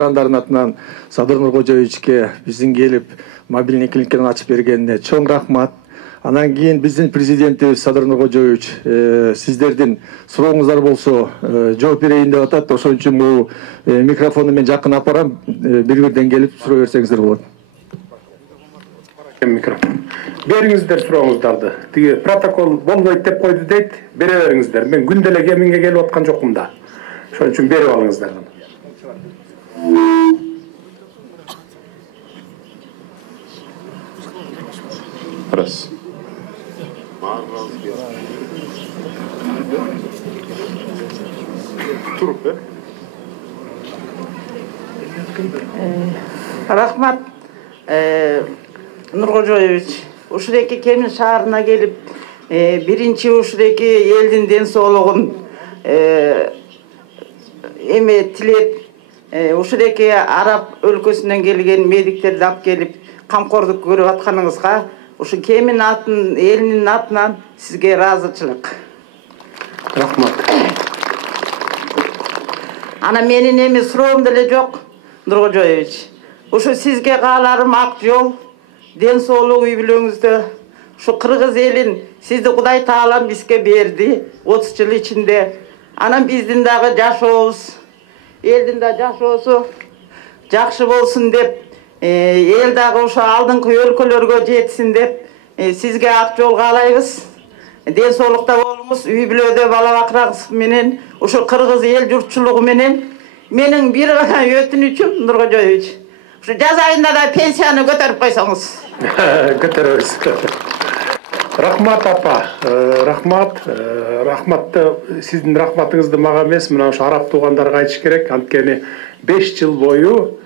Андардын атынан Садыр Нуркожоевичке биздин келип мобильный клиниканы ачып бергенине чоң рахмат. Анан кийин биздин президентибиз Садыр Нуркожоевич сиздердин сурооңуздар болсо жооп берейин деп атат. Ошон үчүн бул микрофонду мен жакын апарам, бири-бирден келип суроо берсеңиздер болот. Микрофон. Бериңиздер сурооңуздарды. Тиги протокол болбойт деп койду дейт. Бере бериңиздер. Мен күнделе кеминге келип аткан жокмун да. Ошон үчүн берип алыңыздар. Раз. Рахмат, Нуркожоевич. Ушуреки Кемин шаарына келип, биринчи ушуреки элдин ден соолугун эме тилеп, ушуреки Араб өлкөсүнөн келген медиктерди алып келип, камкордук көрүп атканыңызга, ушу Кемин элинин атынан сизге ыраазычылык. Рахмат. Ана менин эми суроом деле жок, Нуркожоевич. Ушу сизге кааларым ак жол, ден соолук үй бүлөңүздө. Ушу кыргыз элин сизди Кудай Таалам бизге берди 30 жыл ичинде. Анан биздин дагы жашообуз, элдин да жашоосу жакшы болсун деп, эл дагы ошо алдыңкы өлкөлөргө жетсин деп, сизге ак жол каалайбыз. Ден соолукта болуңуз, үй бүлөдө бала бакыраңыз менен, ошо кыргыз эл журтчулугу менен. Менин бир гана өтүнүчүм, Нуркожоевич. Ушу жаз айында да пенсияны көтөрүп койсоңуз. Көтөрөбүз. Рахмат апа, рахмат. Рахматты, сиздин рахматыңызды мага эмес, мына ушу араб туугандарга айтыш керек. Анткени 5 жыл бою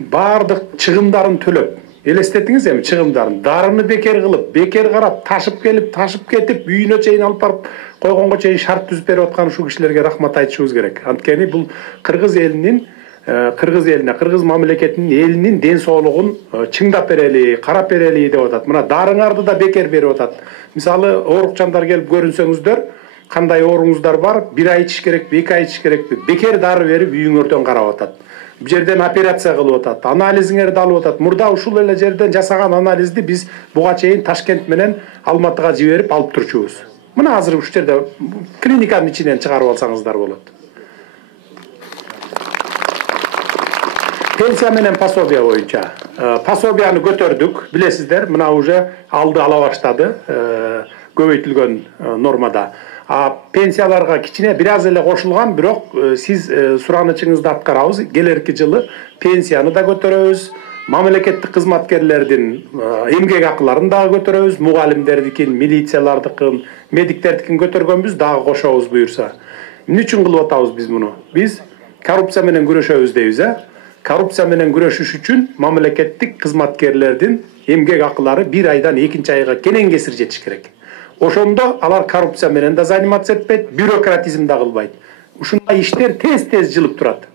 бардык чыгымдарын төлөп, элестетиңиз эми чыгымдарын, дарыны бекер кылып, бекер карап, ташып келип, ташып кетип, үйүнө чейин алып барып койгонго чейин шарт түзүп берип аткан ушул кишилерге рахмат айтышыбыз керек. Анткени бул кыргыз элинин, кыргыз мамлекетинин элинин ден соолугун чыңдап берели, карап берели деп атат. Мына дарыңарды да бекер берип атат. Мисалы, оорукчандар келип көрүнсөңүздөр, кандай ооруңуздар бар, 1 ай ичиш керекпи, 2 ай ичиш керекпи, бекер дары берип үйүңөрдөн карап атат. Бу жерден операция кылып атат, анализиңерди алып атат. Мурда ушул эле жерден жасаган анализди биз буга чейин Ташкент менен Алматыга жиберип алып турчубуз. Мына азыр ушул жерде клиниканын ичинен чыгарып алсаңыздар болот. Пенсия менен пособия боюнча. Пособияны көтөрдүк, билесиздер, мына уже алды ала баштады, көбөйтүлгөн нормада. Пенсияларга кичине бир аз эле кошулган, бирок сиз суранычыңызды аткарабыз. Келерки жылы пенсияны да көтөрөбүз, мамлекеттик кызматкерлердин эмгек акыларын дагы көтөрөбүз, мугалимдердикин, милициялардыкын, медиктердикин көтөргөнбүз, дагы кошобуз буюрса. Эмне үчүн кылып атабыз биз муну? Биз коррупция менен күрөшөбүз дейбиз, Коррупция менен күрөшүш үчүн мамлекеттик кызматкерлердин эмгек акылары 1 айдан 2 айга кенен кесир жетиш керек. Ошондо алар коррупция менен да заниматься этпейт, бюрократизм да кылбайт. Ушундай иштер тез-тез жылып турат.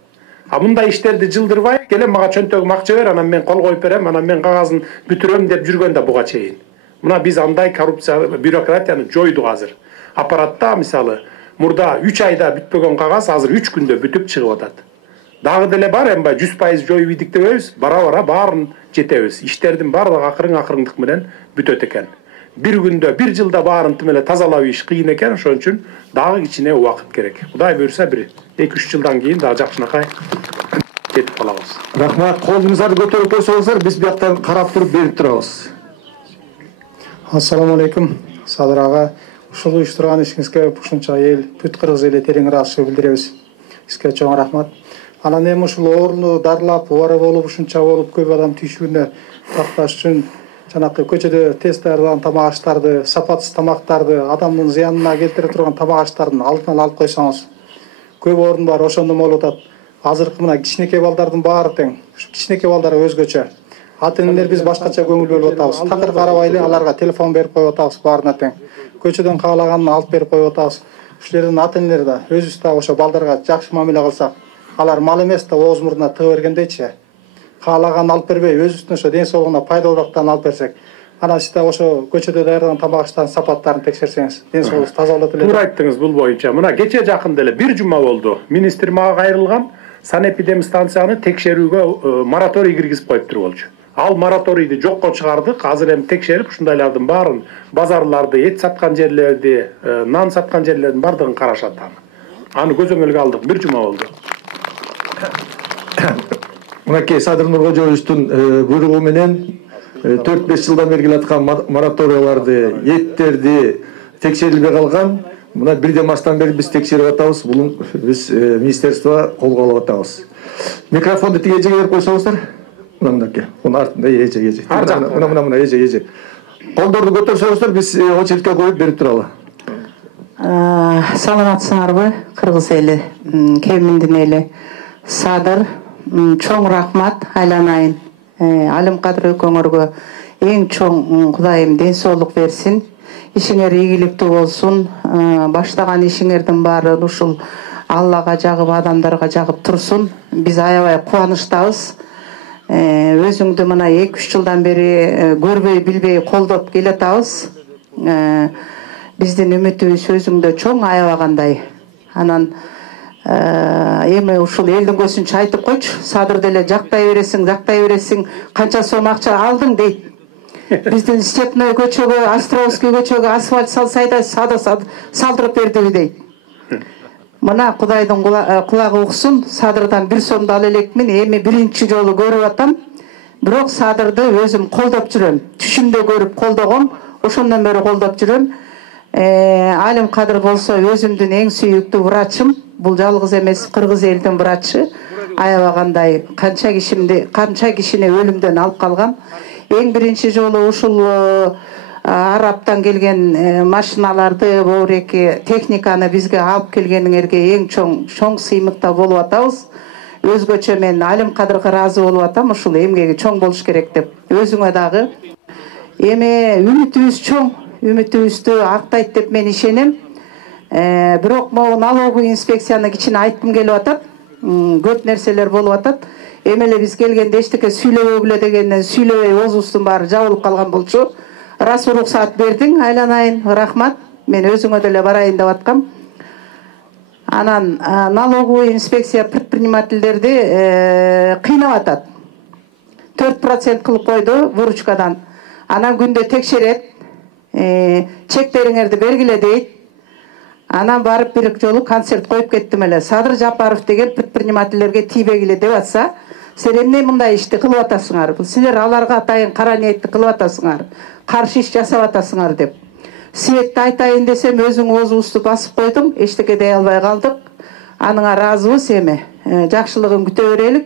Мындай иштерди жылдырбай, келе мага чөнтөгүм акча бер, анан мен кол коюп берем, анан мен кагазын бүтүрөм деп жүргөн да буга чейин. Мына биз андай коррупция, бюрократияны жойдук азыр. Аппаратта мисалы, мурда 3 айда бүтпөгөн кагаз азыр 3 күндө бүтүп чыгып атат. Дагы деле бар, эмбай 100% жоюп ийдик дебейбиз, бара-бара баарын жетебиз. Иштердин баардыгы акырын-акырындык менен бүтөт экен. 1 күндө, 1 жылда баарын тимеле тазалап иш кыйын экен, ошон үчүн дагы кичине убакыт керек. Кудай буйрса 1-2-3 жылдан кийин дагы жакшынакай кетип калабыз. Рахмат, колуңуздарды көтөрүп койсоңуздар, биз бияктан карап туруп берип турабыз. Ассаламу алейкум, Садыр ага. Ушул уюштурган ишиңизге ушунча эл, бүт кыргыз эли терең ыраазычылык билдиребиз. Сизге чоң рахмат. Анан эми ушул орунду дарлап, оора болуп, ушунча болуп көп адам түйшүүнө такташ үчүн жанакы көчөдө тез даярдалган тамак аштарды, сапатсыз тамактарды, адамдын зыянына келтире турган тамак аштардын алдын ала алып койсоңуз, көп орун бар, ошондо болуп атат. Азыркы мына кичинекей балдардын баары тең. Ушу кичинекей балдарга өзгөчө. Ата-энелер биз башкача көңүл бөлүп атабыз. Такыр карабай эле аларга телефон берип коюп атабыз баарына тең. Көчөдөн каалаганын алып берип коюп атабыз. Ушулердин ата-энелери да өзүбүз да ошо балдарга жакшы мамиле кылсак, алар мал эмес да ооз мурдуна тыга бергендейчи. Каалаганын алып бербей, өзүбүздүн ошо ден соолугуна пайдалуураактан алып берсек, Ана сизде ошо көчөдө даярдаган тамак аштардын сапаттарын текшерсеңиз, ден соолугуңуз таза болот эле. Туура айттыңыз бул боюнча. Мына кече жакында эле 1 жума болду. Министр мага кайрылган. санэпидемстанцияны текшерүүгө мораторий киргизип коюптур болчу. Ал мораторийди жокко чыгардык. Азыр эми текшерип ушундайлардын баарын, базарларды, эт саткан жерлерди, нан саткан жерлердин бардыгын карашат. Аны көзөмөлгө алдык. Бир жума болду. Мынакей Садыр Нуркожоевичтин буйругу менен 4-5 жылдан бери келаткан мораторияларды, эттерди текшерилбей калган. Мына 1 марттан бери биз текшерип атабыз. Бул биз министерство колго алып атабыз. Микрофонду тиге эжеге берип койсоңуздар. Мынакей. Мунун артында эже. Мына эже. Колдорду көтөрсөңүздөр биз очередке коюп берип туралы. Саламатсыңарбы, кыргыз эли, кеминдин эли. Садыр, чоң рахмат айланайын. Алим Кадыр өкөңөргө эң чоң Кудайым ден соолук берсин. Ишиңер ийгиликтүү болсун. Баштаган ишиңердин баары ушул Аллага жагып, адамдарга жагып турсун. Биз аябай кубанычтабыз. Өзүңдү мына 2-3 жылдан бери көрбөй билбей колдоп келатабыз. Биздин үмүтүбүз өзүңдө чоң аябагандай. Анан эми ушул элдин көзүнчө айтып койчу. Садыр деле жактай бересиң, канча сом акча алдың дейт. Биздин Степной көчөгө, Островский көчөгө асфальт салсайда салдырып бердиби дейт. Мына Кудайдын кулагы уксун, Садырдан 1 сомду ала элекмин, эми биринчи жолу көрүп атам. Бирок Садырды өзүм колдоп жүрөм. Түшүмдө көрүп колдогом, ошондон бери колдоп жүрөм. Алим Кадыр болсо өзүмдүн эң сүйүктүү врачым. Бул жалгыз эмес, кыргыз элдин врачы. Аябагандай канча кишини өлүмдөн алып калган. Эң биринчи жолу ушул Арабтан келген машиналарды, боореки техниканы бизге алып келгениңерге эң чоң сыймыкта болуп атабыз. Өзгөчө мен Алим Кадырга ыраазы болуп атам, ушул эмгеги чоң болуш керек деп. Өзүңө дагы. Эми үмүтүбүз чоң, үмүтүбүздү актайт деп мен ишенем. Бирок могу налоговый инспекцияны кичине айткым келип атат. Көп нерселер болуп атат. Эми эле биз келгенде эчтеке сүйлөбөгүлө дегенден сүйлөбөй оозубуздун баары жабылып калган болчу. Рас уруксаат бердиң, айланайын, рахмат. Мен өзүңө деле барайын деп аткам. Анан налоговый инспекция предпринимательдерди кыйнап атат. 4% кылып койду выручкадан. Анан күндө текшерет. Чектериңерди бергиле дейт. Анан барып бир жолу концерт коюп кеттим эле. Садыр Жапаров деген предпринимательдерге тийбегиле деп атса, силер эмне мындай ишти кылып атасыңар? Силер аларга атайын кара ниетти кылып атасыңар. Каршы иш жасап атасыңар деп. Сиетти айтайын десем, өзүң оозубузду басып койдуң, эчтеке дей албай калдык. Аныңа ыраазыбыз эми. Жакшылыгын күтө берелик.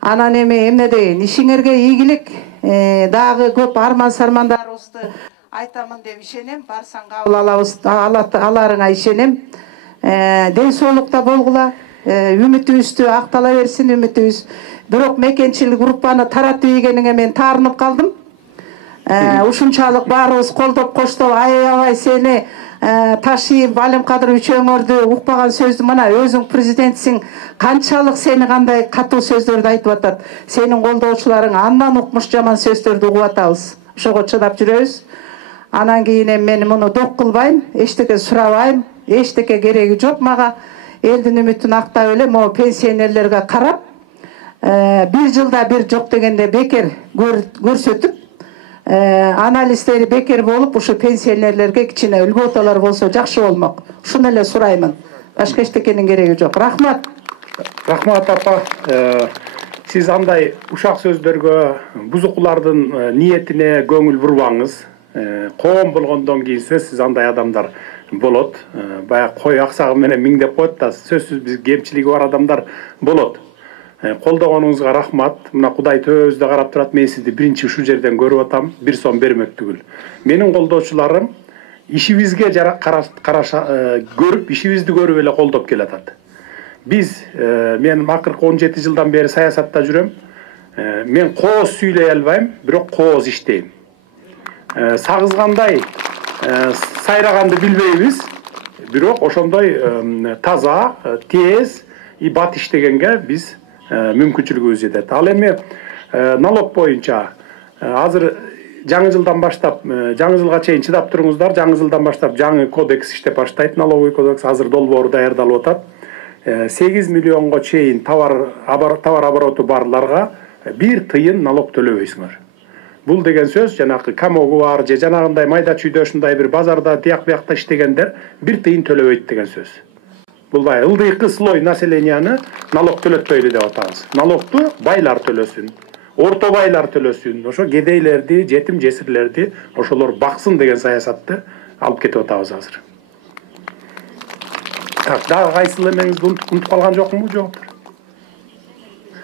Анан эми эмне дейин? Ишиңерге ийгилик, дагы көп арман-сармандарыбызды айтамын деп ишенем. Барсаң кабыл аларыңа ишенем. Ден соолукта болгула. Үмүтүбүздү актала берсин, үмүтүбүз. Бирок мекенчилик группаны таратып ийгениңе мен таарынып калдым. Ушунчалык баарыбыз колдоп коштоп, аябай сени ташыйып, Алим Кадыр үчөөңөрдү укпаган сөздү мына өзүң президентсиң, канчалык сени кандай катуу сөздөрдү айтып атат. Сенин колдоочуларың андан укмуш жаман сөздөрдү угуп атабыз. Ошого чыдап жүрөбүз. Анан кийин мен муну док кылбайм, эчтеке сурабайм, эчтеке кереги жок мага. Элдин үмүтүн актап эле, могу пенсионерлерге карап, 1 жылда бир жок дегенде бекер көрсөтүп, анализдери бекер болуп, ушу пенсионерлерге кичине үлгү болсо жакшы болмок. Ушуну эле сураймын. Башка эчтекенин кереги жок. Рахмат. Рахмат апа. Сиз андай ушак сөздөргө, бузукулардын ниетине көңүл бурбаңыз. Коом болгондон кийин сөзсүз андай адамдар болот. Баягы кой аксагы менен миңдеп коет да, сөзсүз биз кемчилиги бар адамдар болот. Колдогонуңузга рахмат. Мына Кудай төбөбүздө карап турат. Мен сизди биринчи ушул жерден көрүп атам. 1 сом бермек түгүл. Менин колдоочуларым ишибизге көрүп, ишибизди көрүп эле колдоп келатат. Биз, мен акыркы 17 жылдан бери саясатта жүрөм. Мен кооз сүйлөй албайм, бирок кооз иштейм. Сагызгандай сайраганды билбейбиз, бирок ошондой таза, тез, бат иштегенге биз мүмкүнчүлүгүбүз жетет. Ал эми налог боюнча азыр жаңы жылдан баштап, жаңы жылга чейин чыдап туруңуздар. Жаңы жылдан баштап жаңы кодекс иштеп баштайт, налоговый кодекс. Азыр долбоору даярдалып атат. 8 миллионго чейин товар обороту барларга 1 тыйын налог төлөбөйсүңөр. Бул деген сөз жанакы камогу бар же жанагындай майда чүйдө ушундай бир базарда тияк биякта иштегендер 1 тыйын төлөбөйт деген сөз. Бул бай ылдыйкы слой населенияны налог төлөтпөйлү деп атабыз. Налогту байлар төлөсүн, орто байлар төлөсүн, ошо кедейлерди, жетим жесирлерди ошолор баксын деген саясатты алып кетип атабыз азыр. Дагы кайсыл эмеңизди унутуп калган жокму? Жооптор.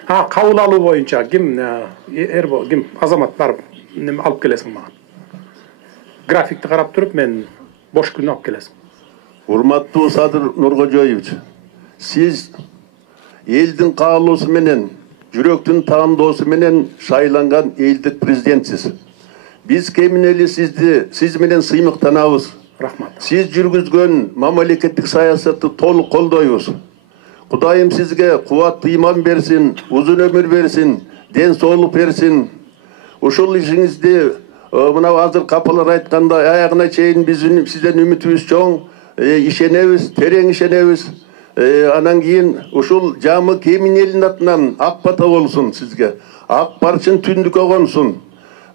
Кабыл алуу боюнча ким ким Азамат барып алып келесиң мага. Графикти карап туруп мен бош күн алып келесиң. Урматтуу Садыр Нуркожоевич, сиз элдин каалоосу менен, жүрөктүн таандоосу менен шайланган элдик президентсиз. Биз кеминели сиз менен сыймыктанабыз. Рахмат. Сиз жүргүзгөн мамлекеттик саясатты толук колдойбуз. Кудайым сизге кубаттуу иман берсин, узун өмүр берсин, ден соолук берсин. Ушул ишиңизди мына азыр капалар айткандай аягына чейин биз сизден үмүтүбүз чоң, ишенебиз, терең ишенебиз. Анан кийин ушул жамы Кемин элинин атынан ак бата болсун сизге. Ак барчын түндүккө консун.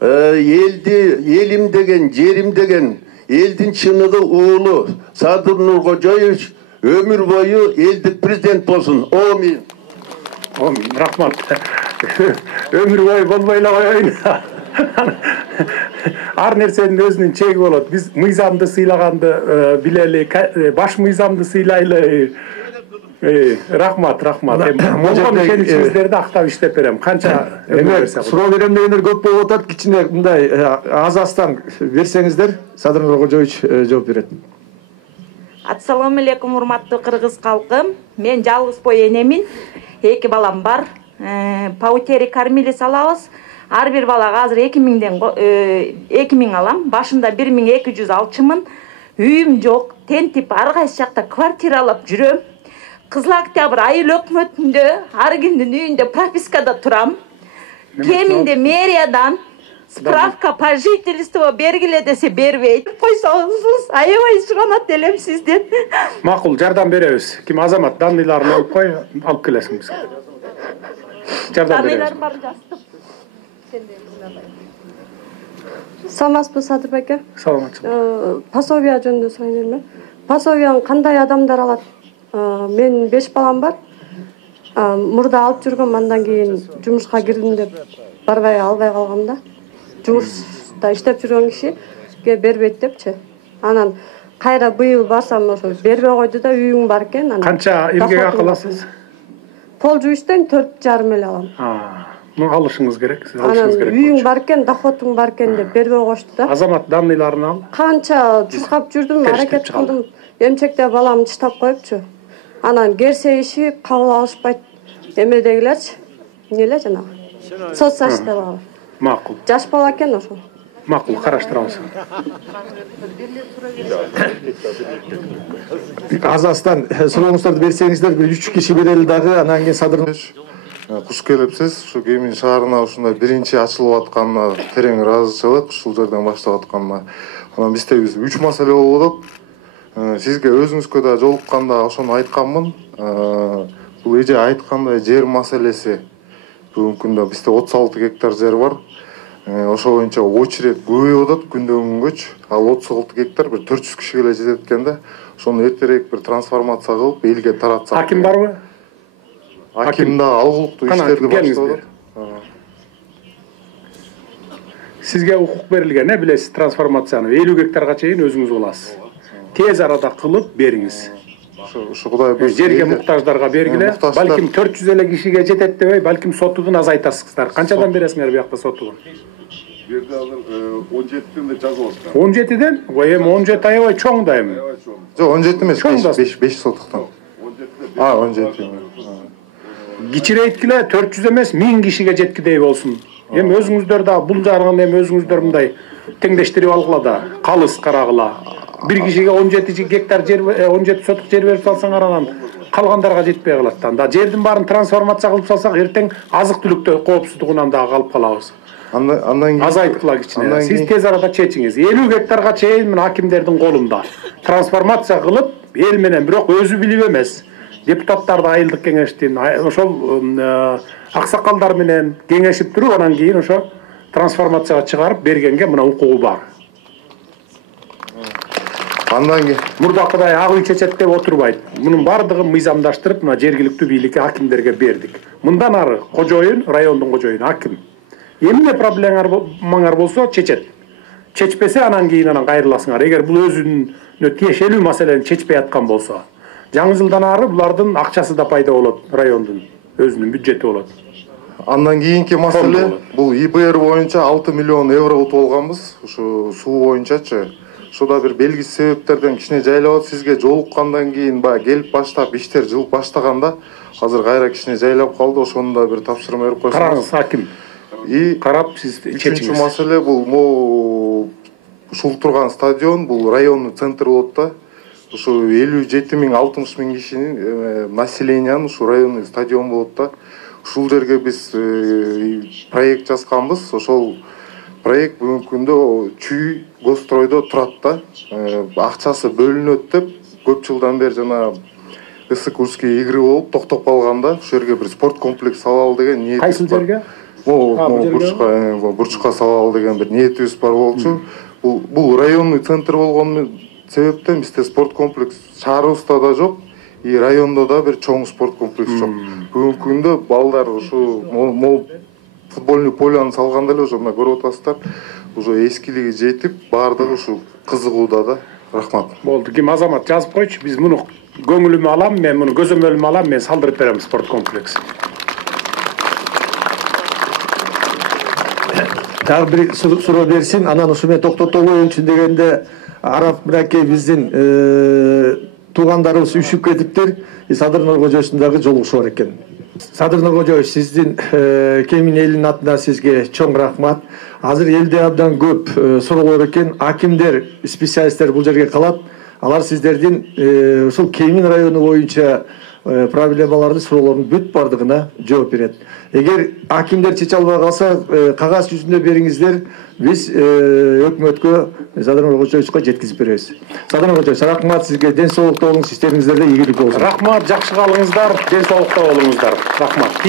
Элим деген, жерим деген, элдин чыныгы уулу Садыр Нуркожоевич ömür boyu eldik prezident bolsun. Amin. Amin. Rahmat. Ömür boyu bolmayla koyayın. Ar nersenin özünün çeki bolot. Biz mıyzamdı sıylagandı bileli, baş mıyzamdı sıylaylı. Rahmat. Molgan işinizleri de aktap işlep berem. Kança ömür verse. Суроо берем дегендер көп болуп атат. Кичине мындай аз астан берсеңиздер, Садыр Нуркожоевич жооп берет. Ассаламу алейкум, урматтуу кыргыз калкым. Мен жалгыз бой энемин. 2 балам бар. Паутери кормилис алабыз. Ар бир балага азыр 2000 алам. Башында 1200 алчымын. Үйүм жок. Тентип ар кайсы жакта квартиралап жүрөм. Кызыл Октябрь айыл өкмөтүндө ар кимдин үйүндө пропискада турам. Кеминде мэриядан справка по жительству бергиле десе бербейт. Койсоңуз аябай суганат элем сизден. Макул, жардам беребиз. Ким Азамат данныйларын алып кой, алып келесиң бизге. Жардам беребиз. Данныйларым бар жастым. Саламатсызбы Садыр байке? Саламатчылык. Пособия жөнүндө сурайын элем. Пособияны кандай адамдар алат? Мен 5 балам бар. Мурда алып жүргөм, андан кийин жумушка кирдим деп барбай албай калгам да. Жумушта иштеп жүргөн кишиге бербейт депчи. Анан кайра быйыл барсам ошо бербей койду да, үйүң бар экен. Анан Канча эмгек акы аласыз? Пол жуйштан 4,5 эле алам. Муну алышыңыз керек, сиз Анан алышыңыз керек. үйүң бар экен, доходуң бар экен деп бербей кошту да. Азамат данныйларын ал. Канча чуркап жүрдүм, аракет кылдым. Эмчекте баламды чытап коюпчу. Анан керсе иши кабыл алышпайт. Эмедегилерчи? Эмнеле жанагы? Соцсастабы. Макул. Жаш бала экен ошо. Макул, караштырабыз. Аз астан сурооңуздарды берсеңиздер, бир 3 киши берели дагы, анан кийин Садыр. Куш келипсиз. Ушу Кемин шаарына ушундай биринчи ачылып атканына терең ыраазычылык, ушул жерден баштап атканына. Анан бизде 3 маселе болуп атат. Сизге өзүңүзгө да жолукканда ошону айтканмын. Бул эже айткандай жер маселеси бүгүнкү күндө бизде 36 гектар жер бар. Ошо боюнча очередь көбөйүп атат күндөн күнгөчү. Ал 36 гектар бир 400 кишиге эле жетет экен да. Ошону эртерээк бир трансформация кылып элге таратсак. Аким барбы? Аким да алгылыктуу иштерди баштап атат. Сизге укук берилген, билесиз, трансформацияны 50 гектарга чейин өзүңүз кыласыз. Тез арада кылып бериңиз. Ушу Кудай буйрса жерге муктаждарга бергиле. Балким 400 эле кишиге жетет дебей, балким сотугун азайтасыздар. Канчадан бересиңер буякта сотугун? Бу жерде азыр 17ден эле жазып атат. 17ден? Ой, эми 17 аябай чоң да эми. Жок, 17 эмес, 5 сотуктан. 17. Кичирейткиле 400 эмес 1000 кишиге жеткидей болсун. Эми өзүңүздөр да бул жагын эми өзүңүздөр мындай теңдештирип алгыла да, калыс карагыла. Bir kişiye 17 gektar yer, 17 sotuk yer verip salsаңар анан калгандарга жетпей калат да. Анда жердин баарын трансформация кылып салсак, эртең азык түлүктө коопсуздугунан да калып калабыз. Андан азайткыла кичине. Сиз тез арада чечиңиз. 50 гектарга чейин мына акимдердин колунда. Трансформация кылып, эл менен, бирок өзү билип эмес. депутаттарды айылдык кеңештин ошол аксакалдар менен кеңешип туруп анан кийин ошо трансформацияга чыгарып бергенге мына укугу бар. Андан кийин Мурдакыдай ак үй чечет деп отурбайт. Мунун бардыгын мыйзамдаштырып мына жергиликтүү бийликке, акимдерге бердик. Мындан ары кожоюн, райондун кожоюну аким. Эмне проблемаңар болсо чечет. Чечпесе анан кийин кайрыласыңар. Эгер бул өзүнө тиешелүү маселени чечпей аткан болсо, жаңы жылдан ары булардын акчасы да пайда болот, райондун өзүнүн бюджети болот. Андан кийинки маселе бул ИБР боюнча 6 миллион евро утуп алганбыз. Ушу суу боюнчачы. Ушуда бир белгисиз себептерден кичине жайлап, сизге жолуккандан кийин баягы келип баштап иштер жылып баштаганда азыр кайра кичине жайлап калды. Ошону да бир тапшырма берип койсоңуз. Караңыз, аким. Карап сиз чечиңиз. Үчүнчү маселе бул ушул турган стадион бул райондун центры болот да. Ушу 57.000-60.000 кишинин населениянын ушу районный стадион болот да. Ушул жерге биз проект жазганбыз. Ошол проект бүгүнкү күндө Чүй Гостройдо турат да. Акчасы бөлүнөт деп көп жылдан бери жана Кырсыкурский игры болуп токтоп калганда ошол жерге бир спорт комплекс салалы деген ниетибиз бар. Кайсы жерге? Бурчка салалы деген бир ниетибиз бар болчу. Бул районный центр болгон себептен бизде спорт комплекс шаарыбызда да жок, и райондо да бир чоң спорт комплекс жок. Бүгүнкү күндө балдар ушу футбольный поляны салганда эле ошо мына көрүп атасыздар, уже эскилиги жетип, баардыгы ушу кызыгууда да. Рахмат. Болду. Ким азамат жазып койчу, биз муну көңүлүмө алам, мен муну көзөмөлүмө алам, мен салдырып берем спорт комплексин. Дагы бир суроо берсин, анан ушу мен токтото коеюнчу дегенде Арап мынакей биздин туугандарыбыз үшүп кетиптир. Садыр Нуркожоевичтун жолугушу бар экен. Садыр Нуркожоевич, сиздин Кемин элинин атынан сизге чоң рахмат. Азыр элде абдан көп суроолор экен. Акимдер, специалисттер бул жерге калат. Алар сиздердин ушул Кемин району боюнча проблемаларды, суроолордун бүт бардыгына жооп берет. Эгер акимдер чече албай калса, кагаз жүзүндө бериңиздер, биз өкмөткө Садыр Нуркожоевичке жеткизип беребиз. Садыр Нуркожоевич, рахмат сизге, ден соолукта болуңуз, иштериңиздерде ийгилик болсун. Рахмат, жакшы калыңыздар, ден соолукта болуңуздар. Рахмат.